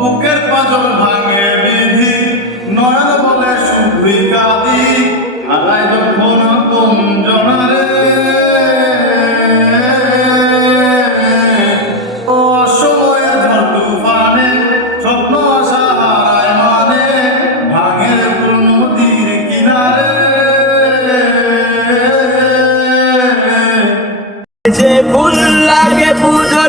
বুকের পাঁজর ভাঙে বিধি, নয়ন বলে শুধুই কাঁদি, হারাই যখন কুঞ্জনারে অসময়ের ঝড় তুফানে স্বপ্ন আশা হারায় মানে, ভাঙে কোন নদীর কিনারে যে ফুল লাগে পুজো